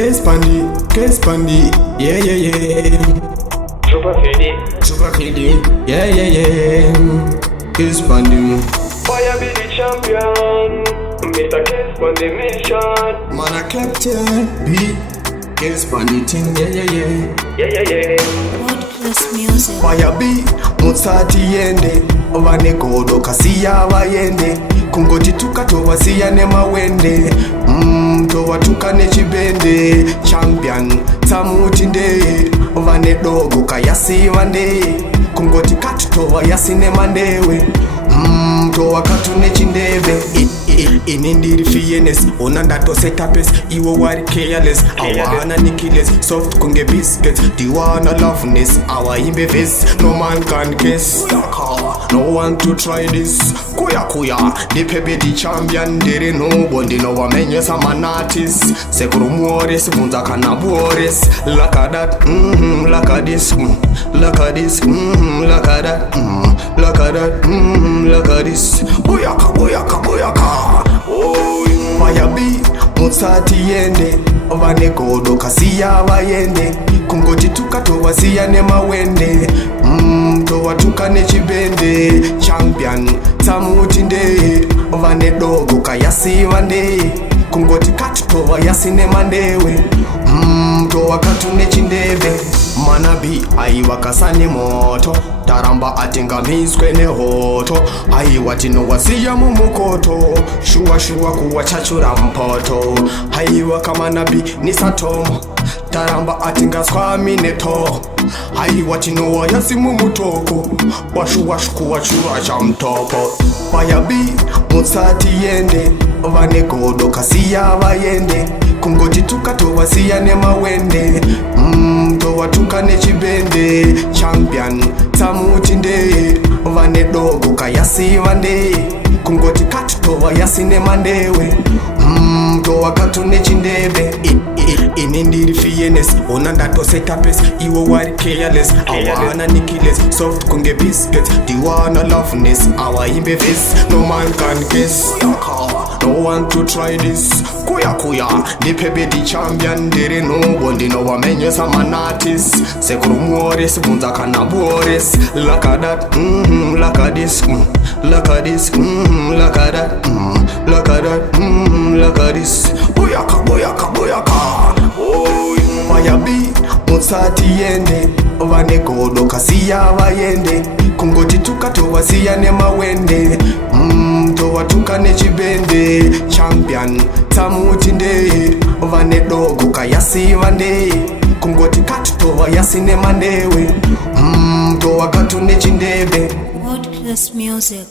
Case pandi, yeah yeah yeah. Super fidi, yeah yeah yeah. Case pandi. Fire be the champion, Mr. Case pandi mission. Man a captain, be case pandi thing, yeah yeah yeah. Yeah yeah yeah. Podcast music. Fire be Mutsa Tiende, vane godo kasiya vayende. Kungoti tukatova siyane mawende, tova tukane chibende. Champion Tsamutinde, vane dogo kayasi vande. Kungoti katutova yasine mandewe, tova katune chindeve. Inindiri fiyenes, onandato setapes. Iwo wari careless, awana nikiles. Soft kunge biscuits, diwana loveness. Awa imbe ves, no man can kiss. No one to try this. Kuya, the pepe the champion. Dere no bondi no wamenye samanatis. Sekuru muores, vunza kanabores. Look at that, look at this, look at this, look at that, look at that, look at this. Boyaka. Oh, fire be Mutsa Tiende, vane godo kasiya vayende. Kungoti tukatova siyane mawende, tova tukane chibende. Champion Tsamutinde, vane dogo kayasi vande. Kungoti katutova yasine mandewe, tova katune chindeve. Manabi aiwa kasane moto, taramba atingamiswe nehoto. Aiwa tino wasiya mumukoto, shua kuwa chachura mpoto. Aiwa kama nabi nisatomo, taramba atingaswa mineto. Aiwa tino wayasi mumutoko, washu kuwa chura cha mtopo. Fire be Mutsa Tiende, vane godo kasiya vayende. Kungoti tukatova siyane mawende, tova tukane chibende. Champion Tsamutinde, vane dogo kayasi vande. Kungoti katutova yasine mandewe, tova katune chindeve. Inindiri fiyenes, onandato setapes. Iwo wari careless, awana nikiles. Soft kunge biscuits, diwana loveness. Awa imbe ves, no man can kiss. No one to try this. Kuya, the pepe the champion. Dere no bondi no wamenye samanatis. Sekuru muores, vunza kanabores. Look at that, look at this, look at this, look at that, look at that, look at this. Boyaka. Oh, fire be Mutsa Tiende, vane godo kasiya vayende. Kungoti tukatova siyane mawende, tova tukane chibende. Champion Tsamutinde, vane dogo kayasi vande. Kungoti katutova yasine mandewe, tova katune chindeve. Podcast music.